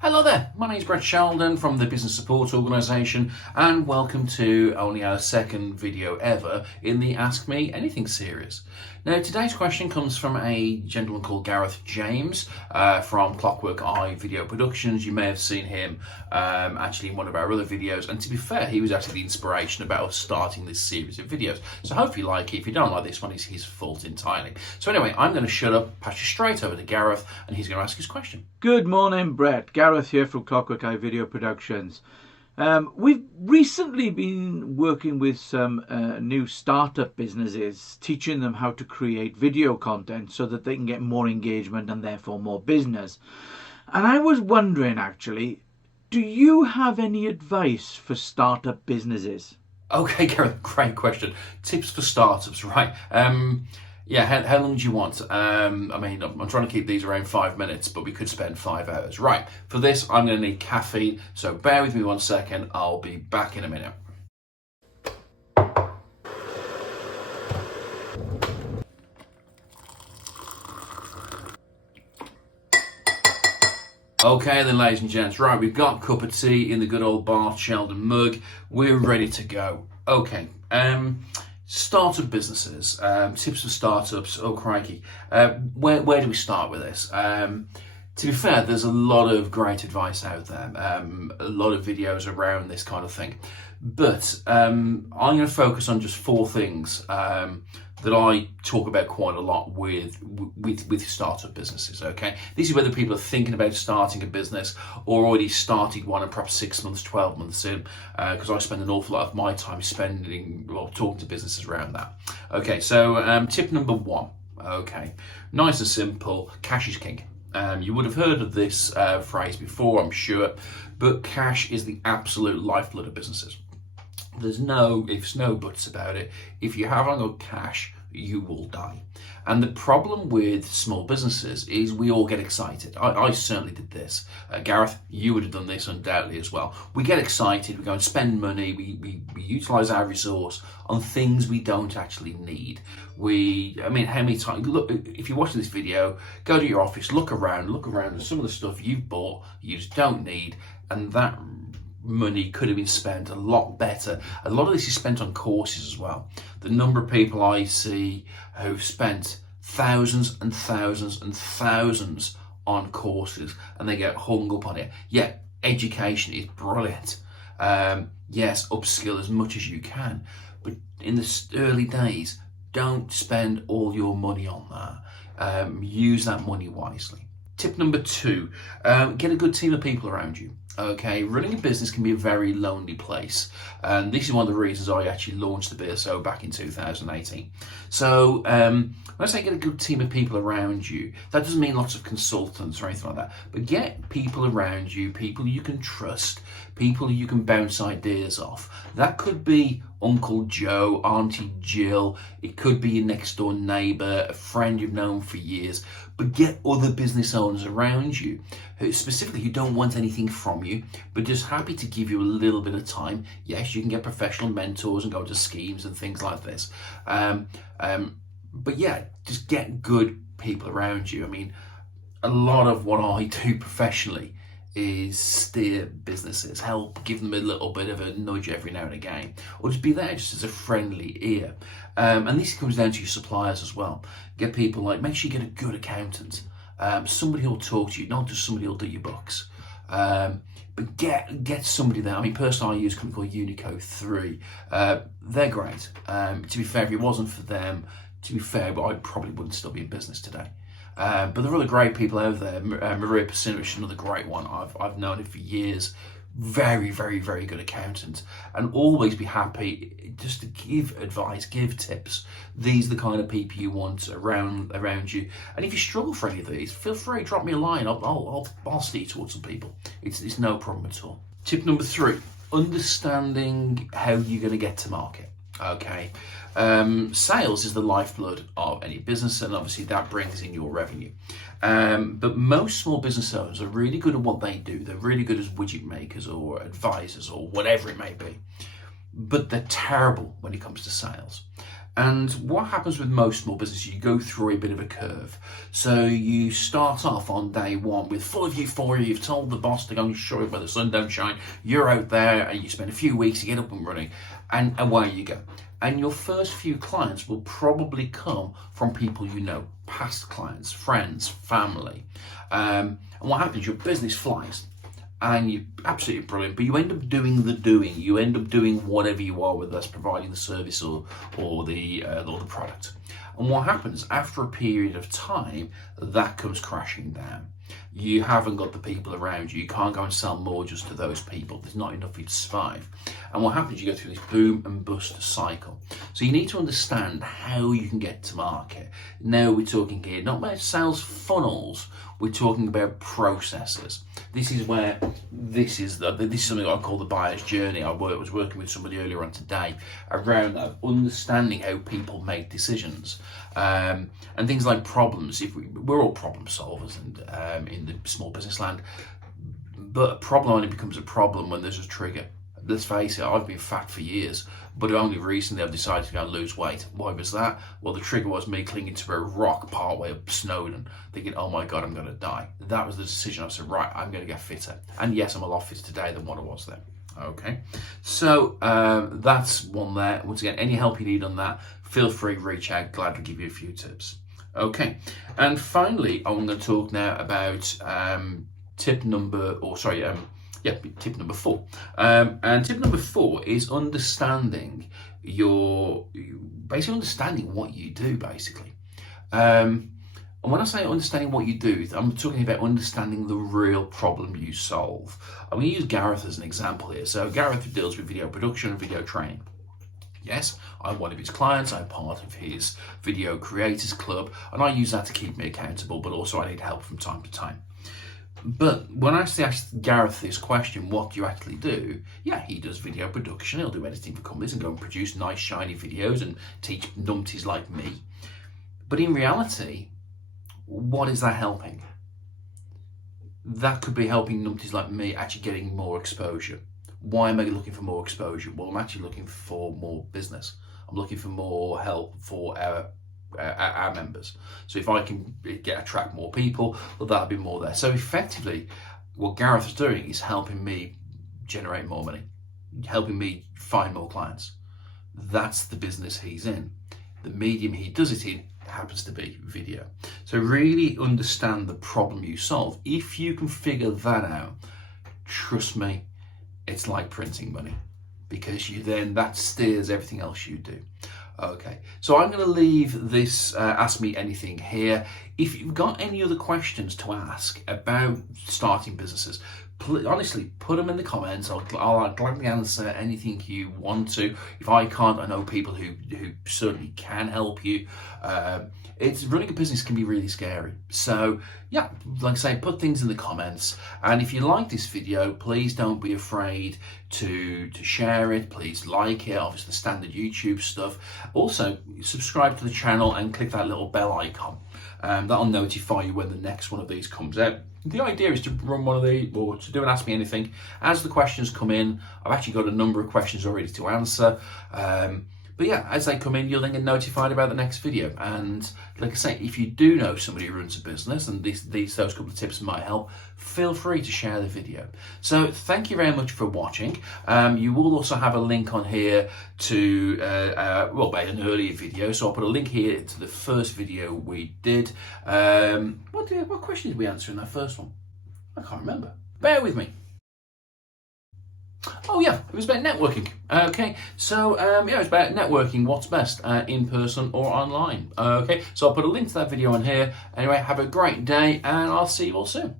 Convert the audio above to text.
Hello there, my name's Brett Sheldon from the Business Support Organisation, and welcome to only our second video ever in the Ask Me Anything series. Now, today's question comes from a gentleman called Gareth James from Clockwork Eye Video Productions. You may have seen him actually in one of our other videos, and to be fair, he was actually the inspiration about us starting this series of videos. So hopefully you like it. If you don't like this one, it's his fault entirely. So anyway, I'm going to shut up, pass you straight over to Gareth, and he's going to ask his question. Good morning, Brett. Gareth here from Clockwork Eye Video Productions. We've recently been working with some new startup businesses, teaching them how to create video content so that they can get more engagement and therefore more business. And I was wondering, actually, do you have any advice for startup businesses? Okay, Gareth, great question. Tips for startups, right? Yeah, how long do you want? I mean, I'm trying to keep these around 5 minutes, but we could spend 5 hours. Right, for this, I'm going to need caffeine, so bear with me 1 second. I'll be back in a minute. Okay then, ladies and gents, right, we've got a cup of tea in the good old Bart Sheldon mug. We're ready to go. Okay, startup businesses, tips for startups. Oh crikey, where do we start with this? To be fair, there's a lot of great advice out there, a lot of videos around this kind of thing, but I'm going to focus on just 4 things that I talk about quite a lot with startup businesses. Okay, this is whether people are thinking about starting a business or already started one and perhaps 6 months, 12 months in, because I spend an awful lot of my time talking to businesses around that. Okay, so tip number 1. Okay, nice and simple. Cash is king. You would have heard of this phrase before, I'm sure, but cash is the absolute lifeblood of businesses. There's no ifs, no buts about it. If you haven't got cash, you will die. And the problem with small businesses is we all get excited. I certainly did this. Gareth, you would have done this undoubtedly as well. We get excited, we go and spend money, we utilise our resource on things we don't actually need. How many times, look, if you're watching this video, go to your office, look around at some of the stuff you've bought you just don't need, and that money could have been spent a lot better. A lot of this is spent on courses as well. The number of people I see who've spent thousands and thousands and thousands on courses and they get hung up on it. Yeah, education is brilliant. Yes, upskill as much as you can, but in the early days, don't spend all your money on that. Use that money wisely. Tip number 2, get a good team of people around you. Okay, running a business can be a very lonely place, and this is one of the reasons I actually launched the BSO back in 2018. So when I say get a good team of people around you, that doesn't mean lots of consultants or anything like that, but get people around you, people you can trust, people you can bounce ideas off. That could be Uncle Joe, Auntie Jill, it could be your next door neighbour, a friend you've known for years, but get other business owners around you who don't want anything from you, but just happy to give you a little bit of time. Yes, you can get professional mentors and go to schemes and things like this. But yeah, just get good people around you. I mean, a lot of what I do professionally is steer businesses, help give them a little bit of a nudge every now and again, or just be there just as a friendly ear. And this comes down to your suppliers as well. Get people make sure you get a good accountant, somebody who'll talk to you, not just somebody who'll do your books. But get somebody there. I mean, personally, I use a company called Unico 3. They're great. To be fair, if it wasn't for them, but I probably wouldn't still be in business today. But there are other great people out there. Maria Pasinowicz, another great one. I've known her for years. Very, very, very good accountant, and always be happy just to give advice, give tips. These are the kind of people you want around you. And if you struggle for any of these, feel free, drop me a line. I'll steer you towards some people. It's no problem at all. Tip number 3: understanding how you're going to get to market. Okay, sales is the lifeblood of any business, and obviously that brings in your revenue. But most small business owners are really good at what they do. They're really good as widget makers or advisors or whatever it may be, but they're terrible when it comes to sales. And what happens with most small businesses, you go through a bit of a curve. So you start off on day one with full of euphoria. You've told the boss to go and show it where the sun don't shine. You're out there and you spend a few weeks to get up and running, and away you go. And your first few clients will probably come from people you know, past clients, friends, family. And what happens, your business flies. And you're absolutely brilliant, but you end up doing the doing. You end up doing whatever you are, whether that's providing the service or the product. And what happens after a period of time, that comes crashing down. You haven't got the people around you. You can't go and sell more just to those people. There's not enough for you to survive. And what happens, you go through this boom and bust cycle. So you need to understand how you can get to market. Now we're talking here not about sales funnels. We're talking about processes. This is something I call the buyer's journey. I was working with somebody earlier on today around that, understanding how people make decisions, and things like problems. We're all problem solvers, and in the small business land, but a problem only becomes a problem when there's a trigger. Let's face it, I've been fat for years, but only recently I've decided to go and lose weight. Why was that? Well, the trigger was me clinging to a rock partway up Snowdon, thinking, oh my God, I'm going to die. That was the decision. I said, right, I'm going to get fitter. And yes, I'm a lot fitter today than what I was then. Okay, so that's one there. Once again, any help you need on that, feel free, reach out. Glad to give you a few tips. Okay, and finally, I'm going to talk now about tip number 4. And tip number 4 is understanding understanding what you do, basically. And when I say understanding what you do, I'm talking about understanding the real problem you solve. I'm going to use Gareth as an example here. So Gareth deals with video production and video training. Yes, I'm one of his clients, I'm part of his Video Creators Club, and I use that to keep me accountable, but also I need help from time to time. But when I ask Gareth this question, what do you actually do? Yeah, he does video production, he'll do editing for companies and go and produce nice shiny videos and teach numpties like me. But in reality, what is that helping? That could be helping numpties like me actually getting more exposure. Why am I looking for more exposure? Well, I'm actually looking for more business. I'm looking for more help for our members. So if I can attract more people, well, that'll be more there. So effectively, what Gareth is doing is helping me generate more money, helping me find more clients. That's the business he's in. The medium he does it in happens to be video. So really understand the problem you solve. If you can figure that out, trust me, it's like printing money, because that steers everything else you do. Okay, so I'm going to leave this Ask Me Anything here. If you've got any other questions to ask about starting businesses, honestly, put them in the comments. I'll gladly answer anything you want to. If I can't, I know people who certainly can help you. Running a business can be really scary. So yeah, like I say, put things in the comments. And if you like this video, please don't be afraid to share it. Please like it, obviously the standard YouTube stuff. Also, subscribe to the channel and click that little bell icon. That'll notify you when the next one of these comes out. The idea is to run one of these, or to do an Ask Me Anything. As the questions come in, I've actually got a number of questions already to answer. But yeah, as they come in, you'll then get notified about the next video. And like I say, if you do know somebody who runs a business and those couple of tips might help, feel free to share the video. So thank you very much for watching. You will also have a link on here to, about an earlier video. So I'll put a link here to the first video we did. What question did we answer in that first one? I can't remember. Bear with me. Oh yeah, it was about networking. Okay, so it was about networking. What's best, in person or online? Okay, so I'll put a link to that video on here. Anyway, have a great day, and I'll see you all soon.